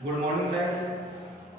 Good morning friends.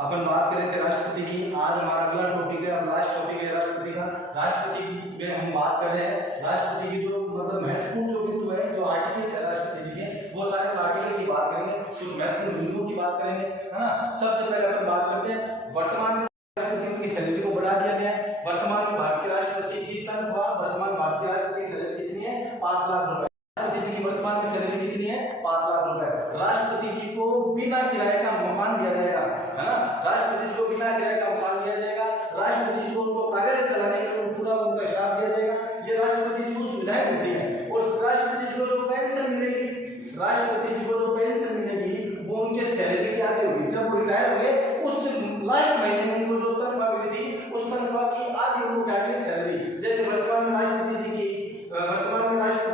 अपन बात कर रहे थे राष्ट्रपति की। आज हमारा अगला टॉपिक है और लास्ट टॉपिक है राष्ट्रपति का। राष्ट्रपति में हम बात कर रहे हैं राष्ट्रपति की जो महत्वपूर्ण जो बिंदु है, जो आर्टिकल्स है राष्ट्रपति जी के, वो सारे आर्टिकल की बात करेंगे, कुछ महत्वपूर्ण बिंदुओं की बात करेंगे, है ना। सबसे पहले अपन बात करते हैं वर्तमान में राष्ट्रपति की सैलरी को बढ़ा दिया गया है। वर्तमान में भारतीय राष्ट्रपति की तनख्वाह, वर्तमान भारतीय राष्ट्रपति की सैलरी कितनी है? 5 लाख रुपए। राष्ट्रपति जी की वर्तमान में सैलरी कितनी है? 5 लाख रुपए। राष्ट्रपति जी को बिना किराए का मकान दिया जाएगा, है ना। राष्ट्रपति जी को बिना किराए का मकान दिया जाएगा। राष्ट्रपति जी को उनको कार्यालय चलाने के लिए पूरा उनका स्टाफ दिया जाएगा। ये राष्ट्रपति जी को सुविधाएं मिलती है। और राष्ट्रपति जी को जो पेंशन मिलेगी, राष्ट्रपति जी को जो पेंशन मिलेगी वो उनके सैलरी के आगे होगी। जब वो रिटायर हुए उस लास्ट महीने में उनको जो तनख्वाह मिली थी उस तनख्वाह की आधी उनको कैबिनेट सैलरी, जैसे वर्तमान में राष्ट्रपति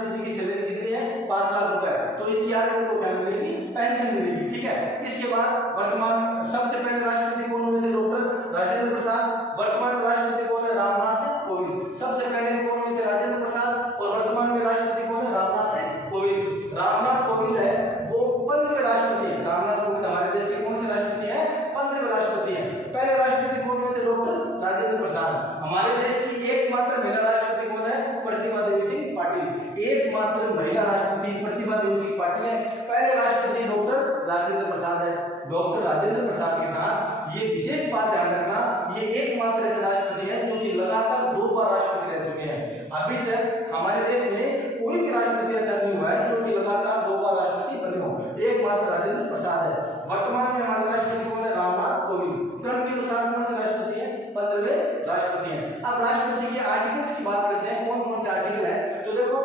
जी की सैलरी कितनी है? 5 लाख रुपए। तो इसकी आगे उनको क्या मिलेगी? पेंशन मिलेगी, ठीक है। इसके बाद वर्तमान सबसे पहले राष्ट्रपति कौन हुए थे? डॉक्टर राजेंद्र प्रसाद। वर्तमान राष्ट्रपति कौन है? रामनाथ कोविंद। सबसे पहले कौन हुए थे? राजेंद्र प्रसाद। और वर्तमान में राष्ट्रपति कौन है? रामनाथ कोविंद। रामनाथ कोविंद है वो 15वें राष्ट्रपति है। रामनाथ कोविंद हमारे देश के कौन से राष्ट्रपति है? 15वें राष्ट्रपति है। पहले राष्ट्रपति कौन हुए थे? डॉक्टर राजेंद्र प्रसाद। हमारे देश की एकमात्र महिला राष्ट्रपति कौन है? प्रतिभा देवी सिंह पाटिल। एकमात्र महिला राष्ट्रपति प्रतिभा देवी सिंह पाटिल है। पहले राष्ट्रपति डॉक्टर राजेंद्र प्रसाद है। डॉक्टर राजेंद्र प्रसाद के साथ ये विशेष बात ध्यान रखना, ये एकमात्र ऐसे राष्ट्रपति है जो कि लगातार 2 बार राष्ट्रपति रह चुके हैं। अभी तक हमारे देश में कोई भी राष्ट्रपति ऐसा नहीं हुआ है जो कि लगातार 2 बार राष्ट्रपति बने हो, एकमात्र राजेंद्र प्रसाद है। वर्तमान में हमारे राष्ट्रपति कौन है? रामनाथ कोविंद। क्रम के अनुसार कौन से राष्ट्रपति है? 15वें राष्ट्रपति हैं। अब राष्ट्रपति के आर्टिकल्स की बात करते हैं, कौन कौन से आर्टिकल है। तो देखो,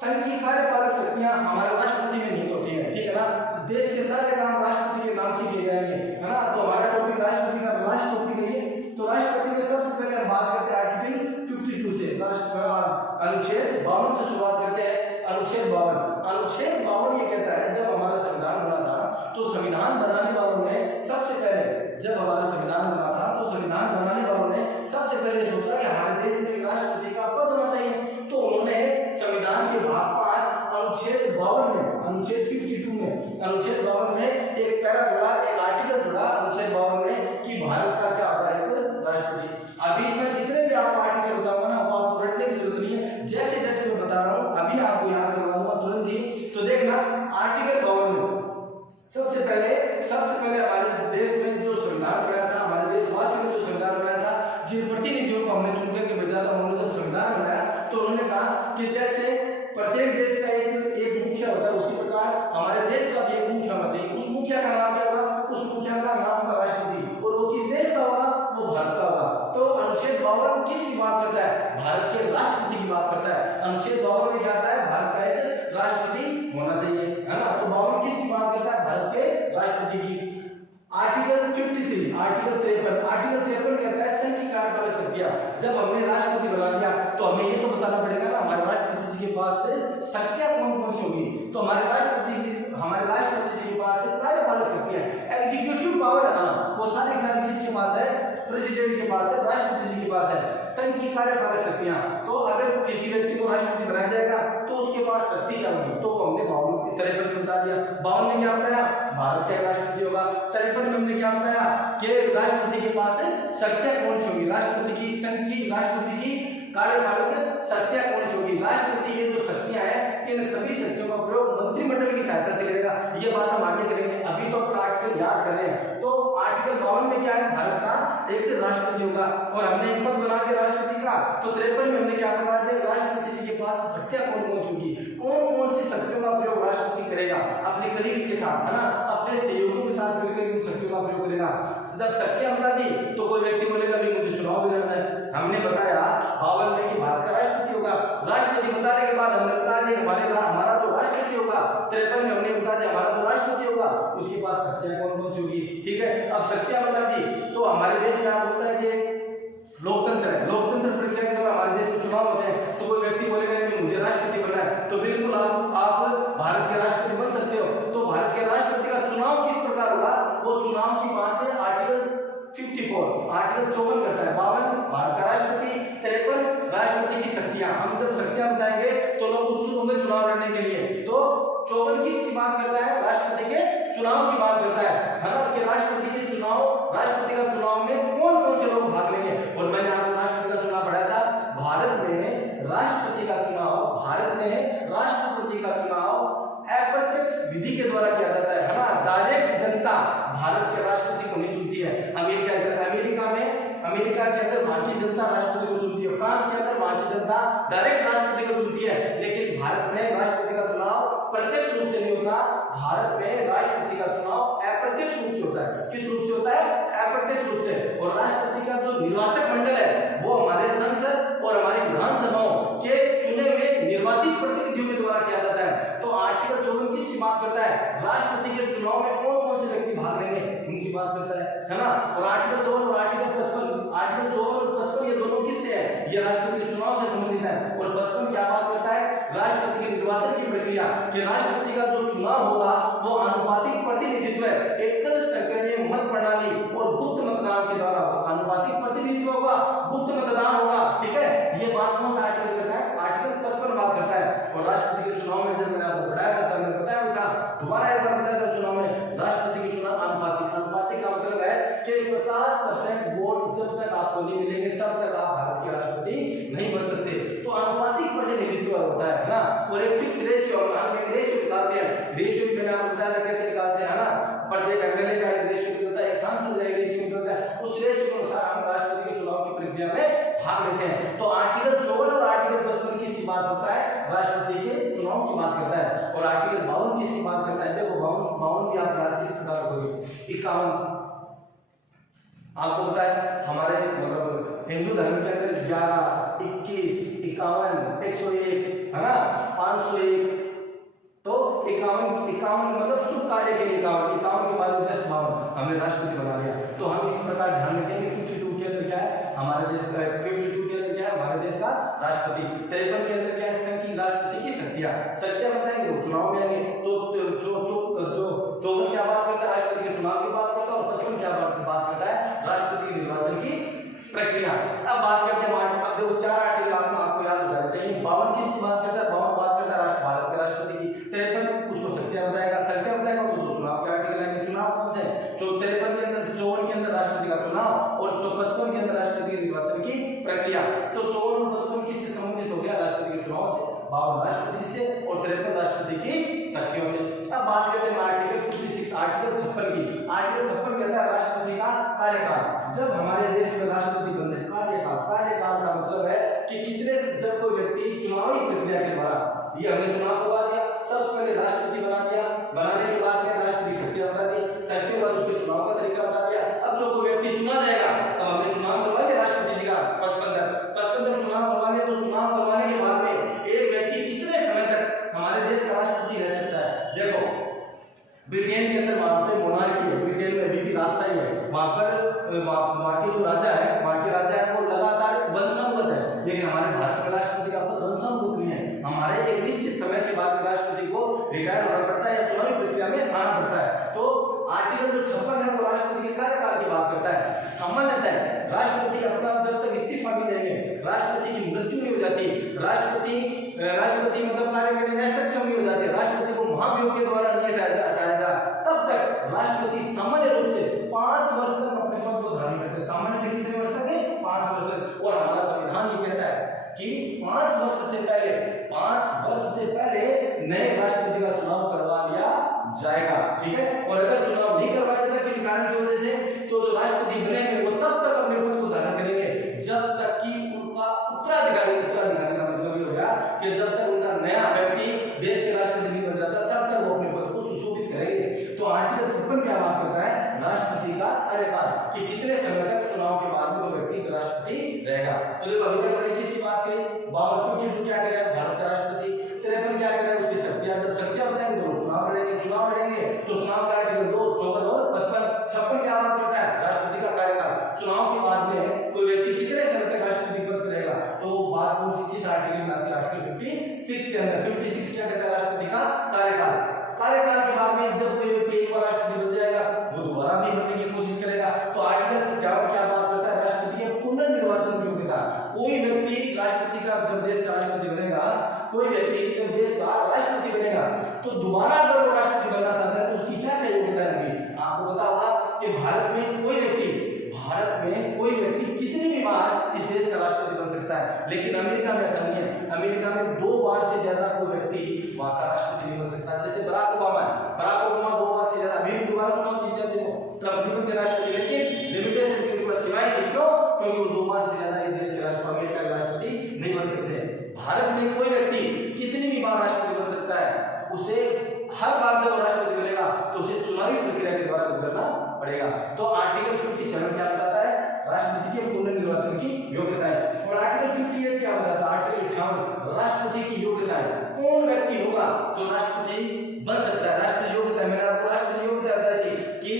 संघ की कार्यपालक शक्तियां हमारे राष्ट्रपति में निहित होती है, ठीक है ना। देश के सारे काम राष्ट्रपति के नाम से किए जाएंगे, है ना। तो हमारा टॉपिक राष्ट्रपति का लास्ट टॉपिक है ये। तो राष्ट्रपति में सबसे पहले हम बात करते हैं आर्टिकल 52 से, अनुच्छेद 52 से शुरुआत करते हैं। अनुच्छेद 52 ये कहता है जब हमारा संविधान बना था तो संविधान बनाने वालों ने सबसे पहले, जब हमारा संविधान बना था तो संविधान बनाने वालों ने सबसे पहले सोचा कि हमारे देश में राष्ट्रपति का पद होना चाहिए। तो उन्होंने संविधान के भाग 5 अनुच्छेद 52 में, अनुच्छेद 52 में एक पैरा जोड़ा, एक आर्टिकल जोड़ा अनुच्छेद 52 में कि भारत का क्या होता है? एक राष्ट्रपति। अभी मैं जितने भी आपको आर्टिकल बताऊंगा ना वो आपको रटने की जरूरत नहीं है, जैसे जैसे मैं बता रहा हूँ अभी आपको याद करवाऊंगा तुरंत ही। तो देखना आर्टिकल 52 में सबसे पहले हमारे देश में जो संविधान बनाया था, हमारे देशवासियों ने जो संविधान बनाया था, जिन प्रतिनिधियों को हमने चुन करके भेजा था, उन्होंने जब संविधान बनाया तो उन्होंने कहा कि जैसे प्रत्येक देश का एक मुखिया होता है उसी प्रकार हमारे देश का भी एक मुखिया होना चाहिए। उस मुखिया का नाम क्या होगा? उस मुखिया का नाम होगा राष्ट्रपति। और वो किस देश का होगा? वो भारत का होगा। तो अनुच्छेद 52 किसकी बात करता है? भारत के राष्ट्रपति की बात करता है। अनुच्छेद 52 में क्या आता है? भारत का एक राष्ट्रपति होना चाहिए, है ना। तो 52 किसकी बात करता है? भारत के राष्ट्रपति की। आर्टिकल 53 कहता है संघ की कार्यपालक शक्तियां। जब हमने राष्ट्रपति बना दिया तो हमें ये तो बताना पड़ेगा ना हमारे राष्ट्रपति जी के पास से शक्तियां कौन कौन सी होगी। तो हमारे राष्ट्रपति जी के पास से कार्यपालक शक्तियां, एग्जीक्यूटिव पावर है ना, वो सारी किसके पास है? प्रेसिडेंट के पास है, राष्ट्रपति जी के पास है। संघ की कार्यपालक शक्तियां, तो अगर किसी व्यक्ति को राष्ट्रपति बनाया जाएगा तो उसके पास शक्ति क्या होगी? तो हमने 53 में बता दिया। 52 में क्या बताया? भारत का राष्ट्रपति होगा। 53 में हमने क्या बताया कि राष्ट्रपति के पास शक्तियां कौन सी होगी? राष्ट्रपति की कार्यपालक शक्तियां कौन सी होगी? राष्ट्रपति ये जो शक्तियां हैं इन सभी शक्तियों का प्रयोग मंत्रिमंडल की सहायता से करेगा। ये बात हम आगे करेंगे, अभी तो अपन आर्टिकल याद कर रहे हैं। तो आर्टिकल 52 में क्या है? भारत का एक राष्ट्रपति होगा। और हमने एक पद बना दिया राष्ट्रपति का। तो 53 में हमने क्या बता दिया? राष्ट्रपति जी के पास शक्तियां कौन कौन सी होगी? कौन कौन सी शक्तियों का प्रयोग राष्ट्रपति करेगा? अपने कलीग्स के साथ, है ना, अपने सहयोगियों के साथ मिलकर इन शक्तियों का प्रयोग करेगा। जब शक्तियां बता दी तो कोई व्यक्ति बोलेगा भाई मुझे चुनाव भी लड़ना है। हमने बताया 52 में कि भारत का राष्ट्रपति होगा। राष्ट्रपति बताने के बाद हमने बता दिया हमारा जो राष्ट्रपति होगा। 53 में हमने बता दिया हमारा जो राष्ट्रपति होगा उसके पास शक्तियां कौन कौन सी होगी, ठीक है। अब शक्तियां बता दी तो हमारे देश में आप होता है कि लोकतंत्र है। लोकतंत्र प्रक्रिया के द्वारा हमारे देश में चुनाव होते हैं। तो कोई व्यक्ति बोलेगा कि मुझे राष्ट्रपति बनना है, तो बिल्कुल आप भारत के राष्ट्रपति बन सकते हो। तो भारत के राष्ट्रपति का चुनाव किस प्रकार होगा? वो चुनाव की बात है आर्टिकल 54, आर्टिकल 54 करता है। 52 भारत का राष्ट्रपति, 53 राष्ट्रपति की शक्तियां। हम जब शक्तियां बताएंगे तो लोग उत्सुक होंगे चुनाव लड़ने के लिए। तो 54 किसकी बात करता है? राष्ट्रपति के चुनाव की बात करता है ना, कि राष्ट्रपति का चुनाव में कौन कौन से लोग भाग लेंगे। और मैंने आपको राष्ट्रपति का चुनाव पढ़ाया था, भारत में राष्ट्रपति का चुनाव अप्रत्यक्ष विधि के द्वारा किया जाता है ना। डायरेक्ट जनता भारत के राष्ट्रपति को नहीं चुनती है। अमेरिका के अंदर वहां की जनता राष्ट्रपति को चुनती है, फ्रांस के अंदर वहां की जनता डायरेक्ट राष्ट्रपति को चुनती है। लेकिन भारत में राष्ट्रपति का चुनाव प्रत्यक्ष रूप से नहीं होता, भारत में राष्ट्रपति का चुनाव अप्रत्यक्ष रूप से होता है। किस रूप से होता है? अप्रत्यक्ष रूप से। और राष्ट्रपति का जो निर्वाचक मंडल है वो हमारे संसद और हमारी विधानसभाओं के चुने हुए निर्वाचित प्रतिनिधियों के द्वारा किया जाता है। तो आर्टिकल 54 किसकी बात करता है? राष्ट्रपति के चुनाव में कौन कौन से व्यक्ति भाग लेंगे उनकी बात करता है ना। और आर्टिकल 54 और आर्टिकल 55 ये दोनों किससे है? ये राष्ट्रपति के चुनाव से संबंधित है। और 55 क्या बात करता है? राष्ट्रपति के निर्वाचन की प्रक्रिया, कि राष्ट्रपति का जो चुनाव होगा वो आनुपातिक प्रतिनिधित्व है, एकल संकीर्ण मत प्रणाली और गुप्त मतदान के द्वारा आनुपातिक प्रतिनिधित्व होगा, गुप्त मतदान होगा। ठीक है, ये बात कौन सा आर्टिकल करता है? आर्टिकल 55 बात करता है। और राष्ट्रपति के चुनाव में जब मैंने आपको पढ़ाया था, मैंने बताया भी था, दोबारा एक बार बताया था, चुनाव में राष्ट्रपति के चुनाव अनुपातिक का मतलब है कि 50% वोट जब तक आपको नहीं मिलेंगे तब तक आप भारत के राष्ट्रपति नहीं बन सकते। तो अनुपातिक प्रतिनिधित्व होता है ना। और एक फिक्स रेशियो, हम एक रेशियो निकालते हैं, रेशियो मैंने आपको बताया था कैसे निकालते हैं ना। प्रत्येक एमएलए का एक रेशियो निकलता है, एक सांसद का एक रेशियो निकलता है, उस रेशियो के अनुसार हम राष्ट्रपति के चुनाव की प्रक्रिया में भाग लेते हैं। तो आर्टिकल 54 और आर्टिकल 55 किसकी बात होता है? राष्ट्रपति के चुनाव की बात करता है। और आर्टिकल 52 किसकी बात करता है? देखो 52 भी आप याद किस प्रकार करोगे? 51 आपको पता है हमारे मतलब हिंदू धर्म के अंदर 11, 21, 51, 101 है ना, 501। तो 51 मतलब शुभ कार्य के लिए 51 के बाद जस्ट 52 हमने राष्ट्रपति बना दिया। तो हम इस प्रकार ध्यान रखेंगे 52 के अंदर क्या है हमारे देश का, 52 के अंदर क्या है हमारे देश का राष्ट्रपति, 53 के अंदर क्या है संघीय राष्ट्रपति की शक्तियां बताएंगे, वो चुनाव में आएंगे। तो जो 54 क्या बात करता है? राष्ट्रपति के चुनाव की बात करता है। और 55 क्या बात करता है? राष्ट्रपति के निर्वाचन की प्रक्रिया। अब बात करते हैं अब जो 4 आर्टिकल आपको याद हो जाना चाहिए। 52 किसकी बात करता है? 52 बात करता है भारत के राष्ट्रपति की। 53 उसको शक्तियां बताएगा तो चुनाव के आर्टिकल आएंगे। चुनाव कौन से? 53 के अंदर, 54 के अंदर राष्ट्रपति का चुनाव और 55 के अंदर राष्ट्रपति के निर्वाचन की प्रक्रिया। तो 54 और 55 किससे संबंधित हो गया? राष्ट्रपति के चुनाव से, 52 राष्ट्रपति से और 53 राष्ट्रपति की शक्तियों से। अब बात करते हैं आर्टिकल 56, आर्टिकल 56 की। आर्टिकल 56 कहता है राष्ट्रपति का कार्यकाल। जब हमारे देश में राष्ट्रपति बनते हैं, कार्यकाल का मतलब है कि कितने से जब कोई व्यक्ति चुनावी प्रक्रिया के द्वारा, ये हमने चुनाव करवा दिया, सबसे पहले राष्ट्रपति बना दिया, बनाने के बाद में राष्ट्रपति शक्तियां बता दी, शक्तियों बाद उसके चुनाव का तरीका बता दिया। अब जो कोई व्यक्ति चुना जाएगा, तब हमने चुनाव करवा दिया राष्ट्रपति जी का 55 चुनाव करवा लिया। तो चुनाव करवाने के बाद में एक व्यक्ति कितने समय तक हमारे देश का राष्ट्रपति रह सकता है? देखो ब्रिटेन के अंदर वहां पे मोनार्की है, ब्रिटेन में अभी भी राजशाही है, वहां पर वहां के जो राजा है, वहां के राजा है वो लगातार वंशानुगत है। लेकिन हमारे भारत में राष्ट्रपति का पद वंशानुगत नहीं है। हमारे एक निश्चित समय के बाद राष्ट्रपति को रिटायर होना पड़ता है या चुनावी प्रक्रिया में आना पड़ता है। तो आर्टिकल जो 56 है वो राष्ट्रपति के कार्यकाल की बात करता है। सामान्यतः राष्ट्रपति अपना जब तक इस्तीफा नहीं देंगे, राष्ट्रपति की मृत्यु नहीं हो जाती, राष्ट्रपति मतलब कार्य करने में सक्षम नहीं हो जाते, राष्ट्रपति को महाभियोग के द्वारा नहीं हटाया जा, तब तक राष्ट्रपति सामान्य रूप से 5 वर्ष तक अपने पद को धारण करते हैं। सामान्य कितने वर्ष तक है? 5 वर्ष तक। और हमारा संविधान ये कहता है कि 5 वर्ष से पहले नए राष्ट्रपति का चुनाव करवा लिया जाएगा। ठीक है, और अगर चुनाव नहीं करवाया जाता किसी कारण की वजह से, तो जो राष्ट्रपति बनेंगे वो तब तक अपने पद को धारण करेंगे जब तक कि उनका उत्तराधिकारी का मतलब ये हो गया कि जब तक उनका नया व्यक्ति देश के राष्ट्रपति नहीं बन जाता तब तक वो अपने पद को सुशोभित करेंगे। तो आर्टिकल 56 क्या बात करता है? राष्ट्रपति का कार्यकाल, कि कितने समय तक चुनाव के बाद में वो व्यक्ति राष्ट्रपति रहेगा। तो देखो अभी तक मैंने किसकी बात करी? 52 क्या करेगा? भारत का राष्ट्रपति। 53 क्या करेगा? उसकी शक्तियां, जब शक्तियां बताएंगे तो चुनाव लड़ेंगे। तो चुनाव का आर्टिकल 2, 54 और 55। 56 क्या बात करता है? राष्ट्रपति का कार्यकाल। चुनाव के बाद में कोई व्यक्ति कितने समय तक राष्ट्रपति पद पर रहेगा? तो बात कौन सी किस आर्टिकल में आती है? आर्टिकल 56 के अंदर। 56 क्या कहता है? राष्ट्रपति का कार्यकाल के बाद में जब कोई व्यक्ति एक बार राष्ट्रपति बन जाएगा वो दोबारा भी बनने की कोशिश करेगा। तो आर्टिकल क्या बात करता है? राष्ट्रपति के पुनर्निर्वाचन की योग्यता। कोई व्यक्ति राष्ट्रपति का जब देश का राष्ट्रपति बनेगा, कोई व्यक्ति जब देश का राष्ट्रपति बनेगा तो दोबारा अगर वो राष्ट्रपति बनना चाहता है तो उसकी क्या योग्यता होगी? आपको पता होगा कि भारत में कोई व्यक्ति भारत में कोई व्यक्ति कितनी भी बार इस देश का राष्ट्रपति बन सकता है, लेकिन अमेरिका में ऐसा नहीं है। अमेरिका में 2 बार से ज्यादा कोई व्यक्ति वहां का राष्ट्रपति नहीं बन सकता। जैसे बराक ओबामा है, बराक ओबामा 2 बार से ज्यादा, अभी भी दोबारा चुनाव जीत जाते हो, ट्रंप भी बनते राष्ट्रपति, लेकिन लिमिटेशन के ऊपर सिवाय थी। क्यों? क्योंकि वो 2 बार से ज्यादा इस देश के राष्ट्रपति, अमेरिका के राष्ट्रपति नहीं बन सकते। भारत में कोई व्यक्ति कितनी भी बार राष्ट्रपति बन सकता है, उसे हर बार जब राष्ट्रपति बनेगा तो उसे चुनावी प्रक्रिया के द्वारा गुजरना पड़ेगा। तो आर्टिकल 57 क्या बताता है? राष्ट्रपति के पुनर्निर्वाचन की योग्यताएं। और आर्टिकल 58 क्या बताता है? आर्टिकल 58 राष्ट्रपति की योग्यताएं। कौन व्यक्ति होगा जो राष्ट्रपति बन सकता है? राष्ट्रीय योग्यता, मैंने आपको राष्ट्रीय योग्यता बताई थी कि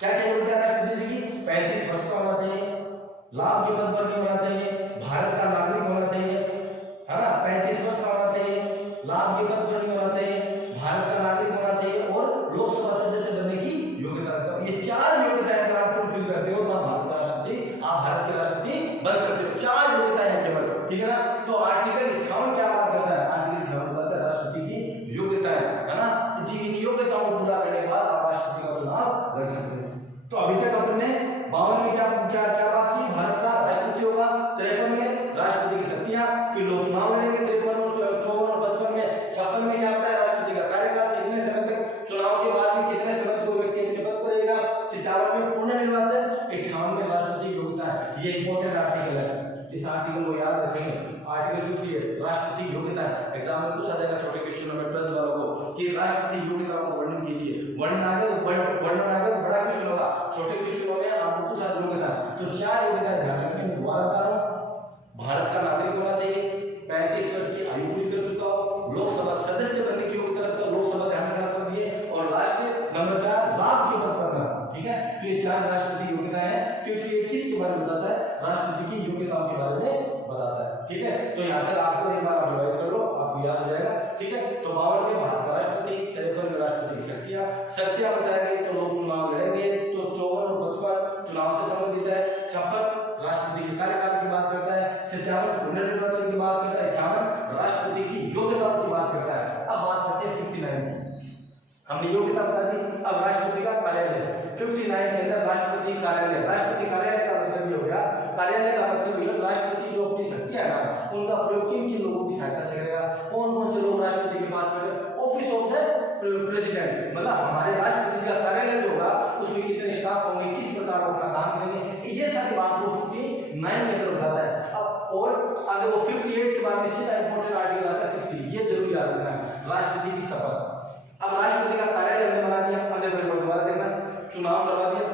क्या क्या योग्यता राष्ट्रपति की? 35 वर्ष का होना चाहिए, लाभ के पद पर नहीं होना चाहिए, भारत का नागरिक होना चाहिए, है ना, 35 वर्ष का होना चाहिए, लाभ के पद पर नहीं होना चाहिए, भारत का नागरिक होना चाहिए और लोकसभा सदस्य बनने की योग्यता रखता है। ये 4 योग्यताएं अगर आप फुलफिल करते हो तो आप भारत का राष्ट्रपति, आप भारत के राष्ट्रपति बन सकते हो। 4 योग्यताएं हैं केवल, ठीक है ना। तो आर्टिकल 58 क्या बात करता है? आर्टिकल 58 बताता है राष्ट्रपति की योग्यताएं, है ना, जिन योग्यताओं को पूरा करने के बाद आप राष्ट्रपति का चुनाव लड़ सकते हैं। तो अभी तक अपने 52 में क्या क्या क्या बात की? भारत का राष्ट्रपति होगा, 53 में राष्ट्रपति की शक्तियां, फिर लोग चुनाव लड़ेंगे 53 और 54 और 55 में, 56 में क्या होता है? राष्ट्रपति का कार्यकाल कितने समय तक, चुनाव के बाद में कितने समय तक कोई व्यक्ति अपने पद पर रहेगा, 57 में पुनर्निर्वाचन, 58 में राष्ट्रपति की योग्यता है। ये इंपॉर्टेंट आर्टिकल है, इस आर्टिकल को याद रखेंगे। आर्टिकल 58 राष्ट्रपति की योग्यता। एग्जाम में पूछा जाएगा छोटे क्वेश्चनों में 12th वालों को कि राष्ट्रपति की योग्यता का वर्णन कीजिए। वर्णन आगे वर्णन आगे बड़ा क्वेश्चन होगा, छोटे क्वेश्चनों में आपको पूछा योग्यता। तो 4 योग्यता ध्यान रखें, मैं दोबारा बता रहा हूं। भारत का नागरिक होना चाहिए, 35 वर्ष की आयु पूरी कर चुका हो, लोकसभा सदस्य बनने की योग्यता रखता हो, लोकसभा ध्यान रखना सब ये, और लास्ट नंबर 4 लाभ के पद पर रहना, ठीक है। तो ये 4 राष्ट्रपति योग्यताएं हैं। 58 किसके बारे में बताता है? राष्ट्रपति की योग्यताओं के बारे में बताता है, ठीक है। तो यहाँ तक आपको एक बार रिवाइज कर लो, आपको याद हो जाएगा, ठीक है। तो 52 में भारत का राष्ट्रपति, 53 में राष्ट्रपति की शक्तियां बताएंगे, तो लोग चुनाव लड़ेंगे, तो 54 और 55 चुनाव से संबंधित है, 56 राष्ट्रपति के कार्यकाल की बात करता है, 57 पुनर्निर्वाचन की बात करता है, 58 राष्ट्रपति की योग्यताओं की बात करता है। अब बात करते हैं 59 की। हमने योग्यता बता दी, अब राष्ट्रपति का कार्यालय 59 के अंदर राष्ट्रपति कार्यालय। राष्ट्रपति कार्यालय का मतलब ये हो गया, कार्यालय का मतलब ये राष्ट्रपति जो अपनी शक्तियां है ना, उनका प्रयोग किन किन लोगों की सहायता से करेगा। कौन कौन से लोग राष्ट्रपति के पास बैठे? ऑफिस ऑफ द प्रेसिडेंट, मतलब हमारे राष्ट्रपति का कार्यालय जो होगा उसमें कितने स्टाफ होंगे, किस प्रकार वो अपना काम करेंगे, ये सारी बात को 59 के अंदर बताता है। अब और अगर वो 58 के बाद इसी का इंपॉर्टेंट आर्टिकल आता है 60, ये जरूर याद रखना है, राष्ट्रपति की शपथ। अब राष्ट्रपति का कार्यालय हमने बना दिया, अगले परिवर्तन दोबारा देखना, चुनाव करवा दिया,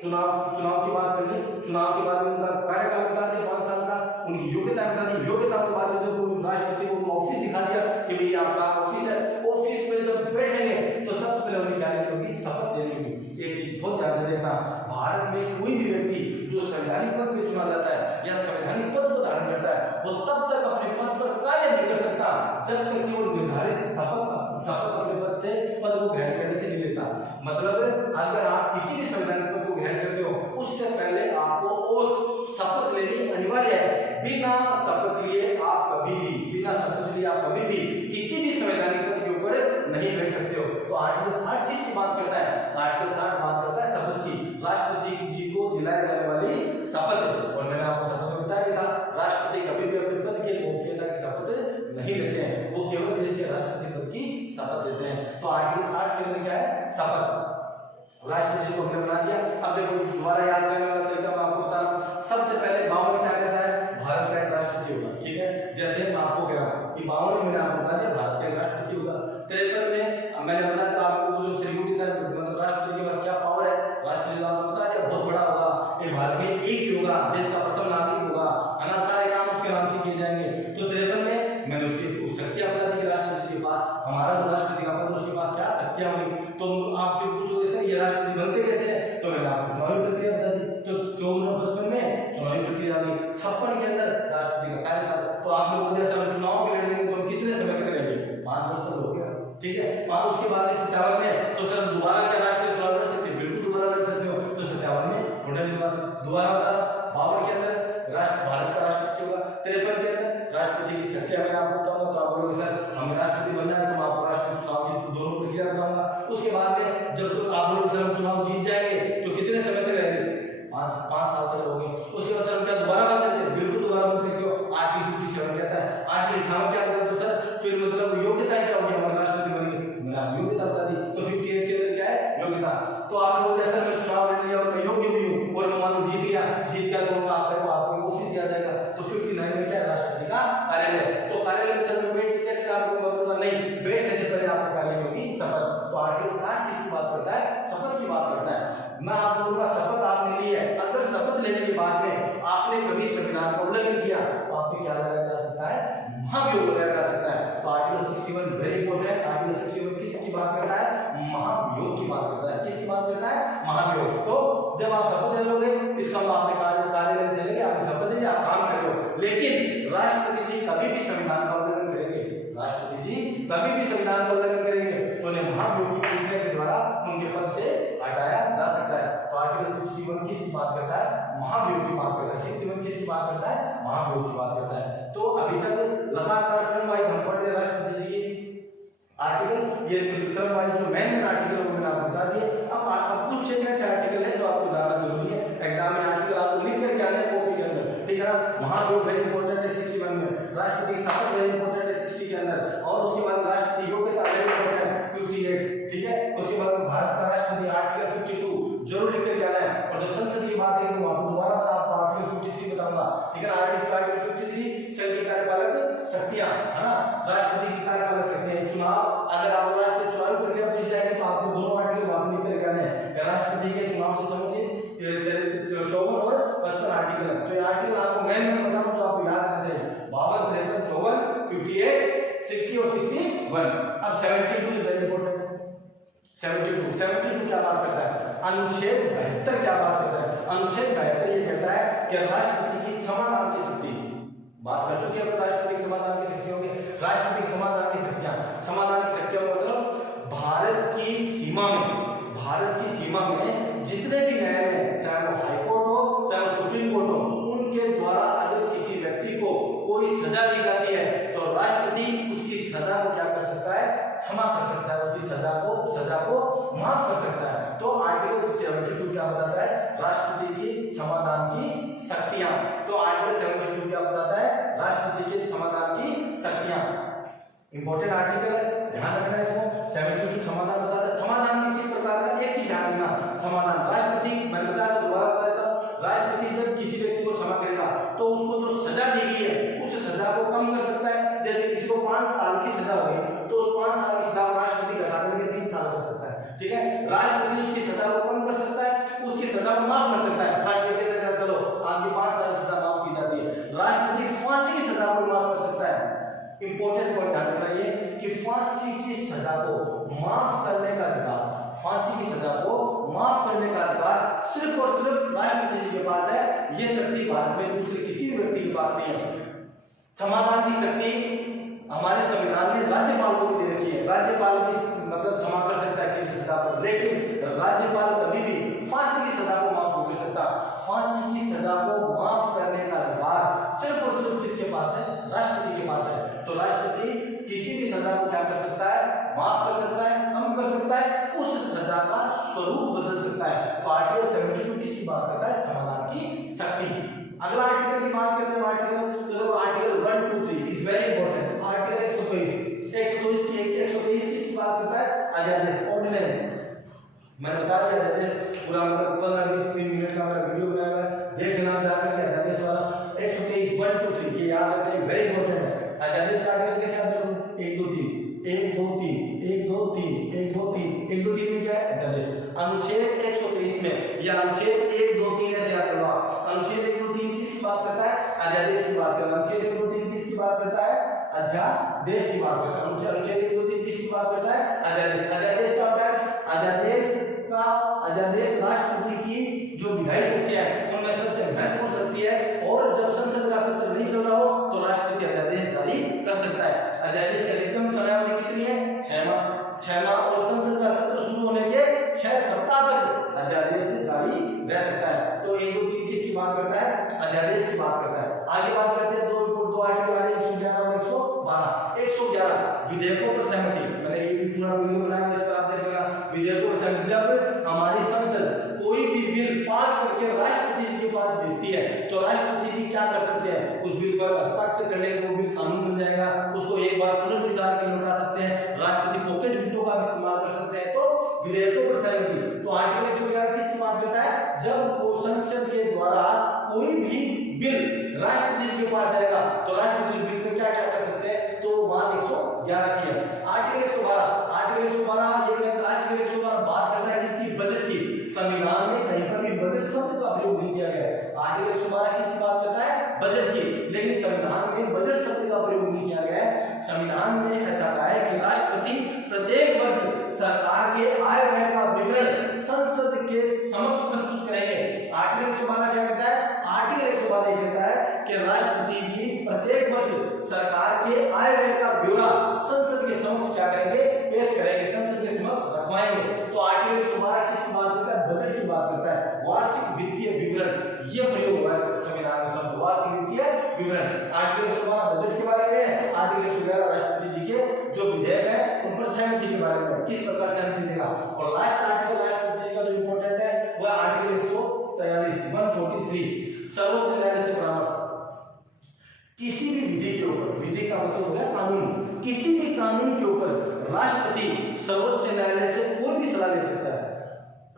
चुनाव की बात कर ली, चुनाव के बाद में उनका कार्यकाल बता दिया 5 साल का, उनकी योग्यता बता दी, योग्यता के बाद में जब राष्ट्रपति को ऑफिस दिखा दिया कि भाई आपका ऑफिस है, ऑफिस में जब बैठेंगे तो सबसे पहले उन्हें क्या लेनी होगी? शपथ लेनी होगी। एक चीज बहुत ध्यान से देखना, भारत में कोई भी व्यक्ति जो संवैधानिक पद पे चुना जाता है या संवैधानिक पद को धारण करता है, वो तब तक अपने पद पर कार्य नहीं कर सकता जब तक कि वो निर्धारित शपथ अपने पद से पद को ग्रहण करने से नहीं लेता। मतलब अगर आप किसी भी संवैधानिक पद को ग्रहण करते हो, उससे पहले आपको ओथ शपथ लेनी अनिवार्य है। बिना शपथ लिए आप कभी भी किसी भी संवैधानिक पद के ऊपर नहीं बैठ सकते हो। तो आर्टिकल 60 किसकी बात करता है? आर्टिकल 60 बात करता है शपथ की, राष्ट्रपति जी को दिलाई जाने वाली शपथ। और मैंने आपको शपथ में बताया था, राष्ट्रपति कभी भी अपने पद के गोपनीयता की शपथ नहीं लेते हैं, वो केवल देश के राष्ट्रपति पद की शपथ लेते हैं। तो आर्टिकल 60 के अंदर क्या है? शपथ। राष्ट्रपति को हमने बना दिया। अब देखो दोबारा याद करने वाला तरीका मैं आपको बता रहा हूं। सबसे पहले 52 क्या कहता है? भारत का एक राष्ट्रपति होगा, ठीक है। जैसे मैं आपको कह रहा हूं कि 52 में मैंने आपको बता दिया भारत का एक राष्ट्रपति होगा। 53 में मैंने बताया था आपको जो सहयोगिता मतलब राष्ट्रपति के पास क्या पावर है, राष्ट्रपति आपको बता दिया बहुत बड़ा होगा, ये भारत में एक ही होगा, देश का प्रथम नागरिक होगा, है ना, सारे काम उसके नाम से किए जाएंगे। तो 53 में मैंने उसकी शक्तियां बता दी कि राष्ट्रपति के पास, हमारा जो राष्ट्रपति का पद उसके पास क्या शक्तियां होंगी। तो आप फिर पूछोगे सर ये राष्ट्रपति बनते कैसे हैं? तो मैंने आपको चुनावी प्रक्रिया बता दी। तो 54 में चुनावी प्रक्रिया आ गई। 56 के अंदर राष्ट्रपति का कार्यकाल। तो आप लोग बोलते हैं सर चुनाव के लड़ेंगे तो हम कितने समय तक रहेंगे? 5 वर्ष तक हो गया, ठीक है। 5 उसके बाद 57 में तो सर दोबारा क्या राष्ट्रीय चुनाव लड़ सकते? बिल्कुल दोबारा लड़ सकते हो। तो 57 में पुनर्निर्वाचन दोबारा होता है। 52 के अंदर भारत का राष्ट्रपति होगा। 53 के अंदर राष्ट्रपति की शक्तियां मैं आपको बताऊंगा। तो आप बोलोगे सर हमें राष्ट्रपति बनना है, तो मैं आपको राष्ट्रपति चुनाव की दोनों प्रक्रिया बताऊंगा। उसके बाद में जब तो आप लोग सर चुनाव जीत जाएंगे तो कितने समय तक रहेंगे? तो आप लोग जैसे मैं चुनाव लड़ लिया और मैं योग्य भी हूँ और मान लो जीत गया तो आपको ऑफिस दिया जाएगा। तो 59 में क्या है, राष्ट्रपति का कार्यालय। तो कार्यालय में सर में बैठ के कैसे आपको बोलूंगा, नहीं बैठने से पहले आपको कार्यालय की शपथ। तो आर्टिकल 60 किसकी बात करता है, शपथ की बात करता है। मैं आपको बोलूंगा शपथ आपने ली है, अगर शपथ लेने के बाद में आपने कभी संविधान का उल्लंघन किया तो आप पे क्या लगाया जा सकता है, महाभियोग लगाया जा सकता है। तो आर्टिकल 61 वेरी इंपॉर्टेंट। आर्टिकल 61 किसकी बात करता है, महाभियोग की बात करता है। किसकी बात करता है, महाभियोग। तो जब आप शपथ ले लोगे इसका मतलब आपने कार्यालय में चलेंगे, आपने शपथ लेंगे, आप काम कर रहे हो। लेकिन राष्ट्रपति जी कभी भी संविधान का उल्लंघन करेंगे, राष्ट्रपति जी कभी भी संविधान का उल्लंघन करेंगे तो उन्हें महाभियोग की प्रक्रिया के द्वारा उनके पद से हटाया जा सकता है। तो आर्टिकल 61 किसकी बात करता है, महाभियोग की बात करता है। 61 किसकी बात करता है, महाभियोग की बात करता है। तो अभी तक लगातार क्रम वाइज हम पढ़ रहे राष्ट्रपति जी की आर्टिकल, ये क्रम वाइज जो मेन आर्टिकल वो मैंने आपको बता दिए। अब कुछ ऐसे आर्टिकल है जो आपको जानना जरूरी है, एग्जाम में आर्टिकल आपको लिख करके आना है कॉपी के अंदर, ठीक है। महाभियोग वेरी इंपॉर्टेंट है 61 में, राष्ट्रपति की शपथ वेरी इंपॉर्टेंट है 60 के अंदर, और उसके बाद राष्ट्रपति योग्यता वेरी इंपॉर्टेंट 58, ठीक है। उसके बाद भारत का राष्ट्रपति आर्टिकल 52 जरूर लिख करके आना है। और जब संसद की बात है तो आपको दोबारा मैं आपको आर्टिकल 53 बताऊंगा, ठीक है। आर्टिकल 53 संघ की कार्यपालक शक्तियां, है ना, राष्ट्रपति की कार्यपालक शक्तियां। चुनाव, अगर आप राष्ट्रीय चुनाव प्रक्रिया पूछ जाएगी तो आपको दोनों आर्टिकल वापस लिख करके आना है। राष्ट्रपति के चुनाव से संबंधित 54 और 55 आर्टिकल है। तो ये आर्टिकल आपको मैं बता रहा हूं जो आपको याद रखना चाहिए, 52, 53, 54, 58, 60 और 61। अब 72 इज वेरी इंपॉर्टेंट। 72 क्या बात करता है, अनुच्छेद 72 क्या बात करता है। अनुच्छेद 72 ये कहता है कि राष्ट्रपति की क्षमादान की शक्ति, बात कर चुके हैं राष्ट्रपति की समाधान की शक्तियों के, राष्ट्रपति की समाधान की शक्तियां, समाधान की शक्तियों मतलब भारत की सीमा में जितने भी न्यायालय, चाहे वो हाई कोर्ट हो चाहे वो सुप्रीम कोर्ट हो, उनके द्वारा अगर किसी व्यक्ति को कोई सजा दी जाती है तो राष्ट्रपति उसकी सजा को क्या कर सकता है, क्षमा कर सकता है, उसकी सजा को माफ कर सकता है। तो आर्टिकल 72 क्या बताता है, राष्ट्रपति की क्षमादान की शक्तियां। तो आर्टिकल 72 क्या बताता है, राष्ट्रपति के क्षमादान की शक्तियां। इंपॉर्टेंट आर्टिकल है, ध्यान रखना है इसको। 72 समाधान बताता है। समाधान भी किस प्रकार का, एक चीज ध्यान रखना, समाधान राष्ट्रपति, मैंने बताया था, दोबारा बताता हूं, राष्ट्रपति जब किसी व्यक्ति को क्षमा करेगा तो उसको जो सजा दी गई है उस सजा को कम कर सकता है। जैसे किसी को 5 साल की सजा हो गई तो उस 5 साल की सजा राष्ट्रपति घटा देकर 3 साल कर सकता है, ठीक है। राष्ट्रपति उसकी सजा को कम कर सकता है, उसकी सजा को माफ कर सकता है। राष्ट्रपति से चलो आपकी 5 साल की सजा माफ की जाती है, राष्ट्रपति फांसी की सजा को माफ कर सकता है। इंपॉर्टेंट पॉइंट ध्यान रखना ये कि फांसी की सजा को माफ करने का अधिकार, फांसी की सजा को माफ करने का अधिकार सिर्फ और सिर्फ राष्ट्रपति जी के पास है। ये शक्ति भारत में दूसरे किसी भी व्यक्ति के पास नहीं है। समाधान की शक्ति हमारे संविधान में राज्यपाल को भी दे रखी है, राज्यपाल भी मतलब क्षमा कर सकता है किसी सजा पर, लेकिन राज्यपाल कभी भी फांसी की सजा को माफ नहीं कर सकता। फांसी की सजा को माफ करने का अधिकार सिर्फ और सिर्फ किसके पास है, राष्ट्रपति के पास है। तो राष्ट्रपति किसी भी सजा को क्या कर सकता है, माफ कर सकता है, कम कर सकता है, उस सजा का स्वरूप बदल सकता है। तो आर्टिकल 72 किसकी बात करता है, समाधान की शक्ति। अगला आर्टिकल की बात करते हैं, आर्टिकल तो देखो article 1, 2, 3 is very important. Article 123 किसकी बात करता है, अध्यादेश, ऑर्डिनेंस। मैंने बता दिया अध्यादेश पूरा मतलब 15-20 मिनट का मेरा वीडियो बनाया हुआ है, देख लेना चाहते हैं अध्यादेश वाला। 123 1, 2, 3 ये याद रखना है, वेरी इंपॉर्टेंट है। अध्यादेश का आर्टिकल कैसे याद रखूं, 1, 2, 3 1, 2, 3 1, 2, 3 1, 2, 3 1, 2, 3 में क्या है, अध्यादेश। अनुच्छेद 123 में या अनुच्छेद 1, 2, 3 ऐसे याद करवा। अनुच्छेद 1, 2, 3 किसकी बात करता है, अध्यादेश की बात करता है। अनुच्छेद 1, 2, 3 किसकी बात करता है, अध्यादेश की बात करता है। अनुच्छेद 1, 2, 3 किसकी बात करता है, अध्यादेश। अध्यादेश क्या होता है, अध्यादेश राष्ट्रपति की जो विधायी शक्तियां है उनमें सबसे महत्वपूर्ण शक्ति है, और जब संसद का सत्र नहीं चल रहा हो तो राष्ट्रपति अध्यादेश जारी कर सकता है। अध्यादेश की अधिकतम समयावधि कितनी है, 6 माह, और संसद का सत्र शुरू होने के 6 सप्ताह तक अध्यादेश जारी रह सकता है। तो 1, 2, 3 किसकी बात करता है, अध्यादेश की बात करता है। आगे बात करते हैं, दो आर्टिकल आ रहे हैं 111 और 112। 111 विधेयकों पर सहमति, मैंने ये भी पूरा वीडियो बनाया है, इस पर आप देख लेना। विधेयकों पर सहमति, जब हमारी संसद कोई भी बिल पास करके राष्ट्रपति जी के पास भेजती है तो राष्ट्रपति जी क्या कर सकते हैं, उस बिल पर हस्ताक्षर करने के वो बिल कानून बन जाएगा, उसको एक बार पुनर्विचार के लिए उठा सकते हैं, राष्ट्रपति पॉकेट वीटो का इस्तेमाल कर सकते हैं। तो विधेयकों ऊपर सहमति। तो आर्टिकल 111 किसकी बात करता है? जब संसद के द्वारा कोई भी बिल राष्ट्रपति जी के पास आएगा तो राष्ट्रपति बिल में क्या क्या कर सकते हैं, तो बात 111 की है। आर्टिकल 112, आर्टिकल 112 ये कहता है, आर्टिकल 112 बात करता है किसकी? बजट की। संविधान में कहीं पर भी बजट शब्द का प्रयोग नहीं किया गया है। आर्टिकल 112 किसकी बात करता है? बजट की। लेकिन संविधान में बजट शब्द का प्रयोग नहीं किया गया है। संविधान में ऐसा कहा है कि राष्ट्रपति प्रत्येक वर्ष सरकार के आय व्यय का विवरण संसद के समक्ष प्रस्तुत करेंगे। आर्टिकल 112 क्या कहता है? आर्टिकल 112 कहता है कि राष्ट्रपति जी प्रत्येक वर्ष सरकार के आय व्यय का ब्यौरा संसद के समक्ष क्या करेंगे? पेश करेंगे, संसद के समक्ष रखवाएंगे। तो आर्टिकल 112 किसकी बात करता है? बजट की बात करता है। वार्षिक वित्तीय विवरण ये प्रयोग हुआ है संविधान में शब्द वार्षिक वित्तीय विवरण। आर्टिकल 112 बजट के बारे में है। आर्टिकल 111 राष्ट्रपति जी के जो विधेयक है उन पर सहमति के बारे में, किस प्रकार सहमति देगा। और लास्ट आर्टिकल राष्ट्रपति जी का जो इंपॉर्टेंट है वह आर्टिकल 143 सर्वोच्च न्यायालय से परामर्श। किसी भी विधि के ऊपर, विधि का मतलब हो गया कानून, किसी भी कानून के ऊपर राष्ट्रपति सर्वोच्च न्यायालय से कोई भी सलाह ले सकता है।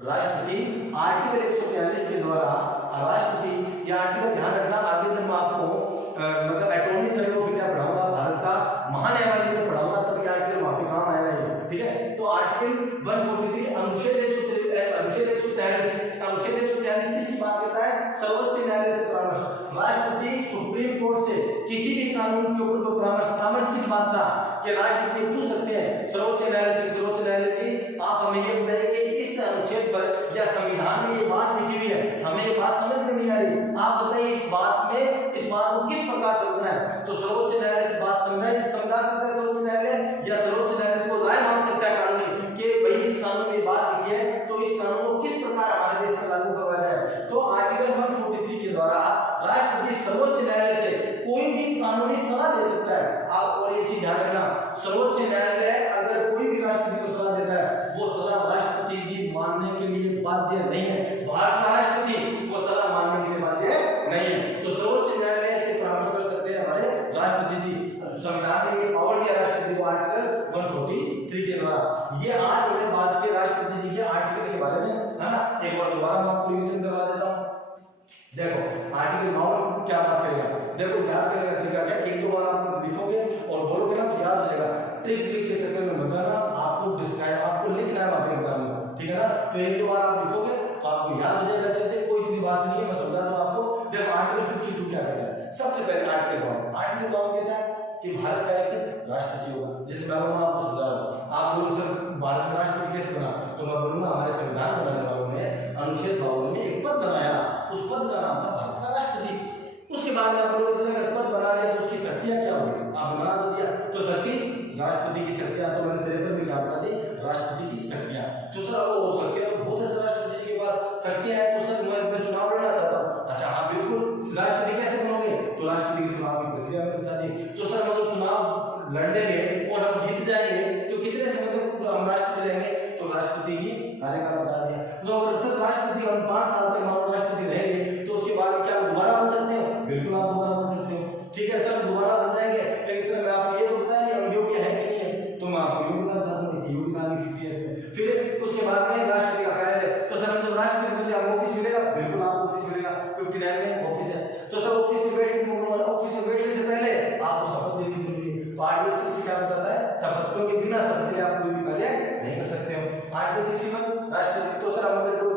राष्ट्रपति आर्टिकल 143 के द्वारा राष्ट्रपति या आर्टिकल ध्यान रखना, आगे जब मैं आपको मतलब अटॉर्नी जनरल ऑफ इंडिया पढ़ाऊंगा, भारत का महान्यायाधीश पढ़ाऊंगा, तब ये आर्टिकल वहां पे काम आएगा ये, ठीक है। तो आर्टिकल 143 अनुच्छेद 143 किसकी बात करता है? सर्वोच्च न्यायालय से परामर्श। राष्ट्रपति सुप्रीम कोर्ट से किसी भी कानून के ऊपर कोई परामर्श किस बात का? कि राष्ट्रपति पूछ सकते हैं सर्वोच्च न्यायालय से, सर्वोच्च न्यायालय जी आप हमें ये बताइए कि इस अनुच्छेद पर या संविधान में ये बात लिखी हुई है, हमें ये बात समझ में नहीं आ रही, आप बताइए इस बात को किस प्रकार समझना है। तो सर्वोच्च न्यायालय से बात समझा सकता है सर्वोच्च न्यायालय, या सर्वोच्च न्यायालय को राय मांग सकता है कानूनी कि भाई इस कानून में बात लिखी है तो इस कानून को किस प्रकार हमारे देश में लागू करवाया जाए। तो आर्टिकल 143 के द्वारा राष्ट्रपति सर्वोच्च न्यायालय से कोई भी कानूनी सलाह दे सकता है। आप और ये चीज ध्यान रखना, सर्वोच्च न्यायालय अगर कोई भी राष्ट्रपति को सलाह देता है वो सलाह राष्ट्रपति जी मानने के लिए बाध्य नहीं है। भारत का राष्ट्रपति वो सलाह मानने के लिए बाध्य नहीं है। तो सर्वोच्च न्यायालय से परामर्श कर सकते हैं हमारे राष्ट्रपति जी। संविधान ने ये पावर दिया राष्ट्रपति को आर्टिकल 143 के द्वारा। ये आज हमने बात की राष्ट्रपति जी के आर्टिकल के बारे में, है ना। एक बार दोबारा मैं आपको रिवीजन करवा देता हूँ। देखो आर्टिकल 9 क्या बात करेगा, देखो याद करने का तरीका क्या, एक दो बार आप लिखोगे और बोलोगे ना तो याद हो जाएगा। ट्रिक के चक्कर में मत जाना, आपको लिखना है वहां पे एग्जाम में, ठीक है ना। तो एक दो बार आप लिखोगे तो आपको याद हो जाएगा अच्छे से, कोई इतनी बात नहीं है, मैं समझा दूं आपको। देखो आर्टिकल 52 क्या कहता है? सबसे पहले आर्टिकल 1 कहता है कि भारत का एक राष्ट्रपति होगा। जैसे मैं आपको समझा रहा हूँ, आप बोलो सर भारत का राष्ट्रपति कैसे बना, तो मैं बोलूंगा हमारे संविधान बनाने वालों ने अनुच्छेद 52 में एक पद बनाया, उस पद का नाम था भारत का राष्ट्रपति। उसके बाद आप बोलोगे सर अगर पद बना लिया तो उसकी शक्तियां क्या होंगी, आपने बना तो दिया, तो शक्ति राष्ट्रपति की शक्तियां, तो मैंने तेरे पर भी क्या बता दी, राष्ट्रपति की शक्तियां। तो सर वो शक्तियां तो बहुत है राष्ट्रपति जी के पास शक्तियां है, तो सर मैं चुनाव लड़ना चाहता हूँ। अच्छा हाँ बिल्कुल, राष्ट्रपति कैसे बनोगे, तो राष्ट्रपति के चुनाव की प्रक्रिया में बता दी। तो सर हम चुनाव लड़ेंगे और हम जीत जाएंगे तो कितने समय तक हम राष्ट्रपति रहेंगे, तो राष्ट्रपति की कार्यकाल बता दिया। तो अगर सर राष्ट्रपति हम 5 साल तक मान राष्ट्रपति रहेंगे तो उसके बाद क्या दोबारा बन सकते हो, बिल्कुल आप दोबारा बन सकते हो, ठीक है सर दोबारा बन जाएंगे। लेकिन सर मैं आपको ये तो बताया नहीं हम योग्य है कि नहीं है, तो मैं आपको योग्यता बता दूं कि योग्यता नहीं 58 में। फिर उसके बाद में राष्ट्रपति का कार्य, तो सर जब राष्ट्रपति बनते हैं ऑफिस मिलेगा, बिल्कुल आपको ऑफिस मिलेगा, 59 में ऑफिस है। तो सर ऑफिस में बैठने से पहले आपको शपथ लेनी जरूरी है। तो आर्टिकल 60 क्या बताता है, शपथ के बिना शपथ लिए आप कोई भी कार्य नहीं कर सकते हो। आर्टिकल 61 राष्ट्रपति, तो सर अगर कोई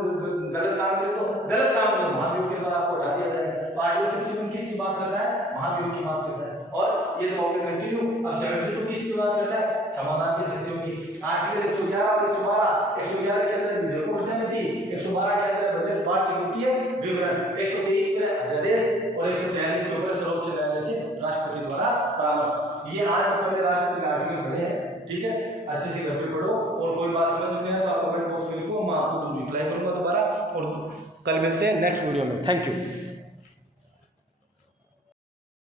गलत काम करे तो गलत काम को महाभियोग के द्वारा आपको हटा दिया जाएगा। तो आर्टिकल 61 किसकी बात करता है, महाभियोग की बात करता है। और ये तो हो गया कंटिन्यू। अब 72 किसकी बात करता है, क्षमादान की शक्तियों की। आर्टिकल 111 और 111 के अंदर विधेयकों पर सहमति, 112 के अंदर बजट वार्षिक वित्तीय विवरण, 123 में अध्यादेश और 143 के ऊपर सर्वोच्च न्यायालय से राष्ट्रपति द्वारा परामर्श। ये आज अपने राष्ट्रपति के आर्टिकल पढ़े हैं, ठीक है। अच्छे से घर पे पढ़ो और कोई बात समझ में आए तो आप कमेंट बॉक्स में लिखो, मैं आपको रिप्लाई करूंगा दोबारा। और कल मिलते हैं नेक्स्ट वीडियो में। Thank you.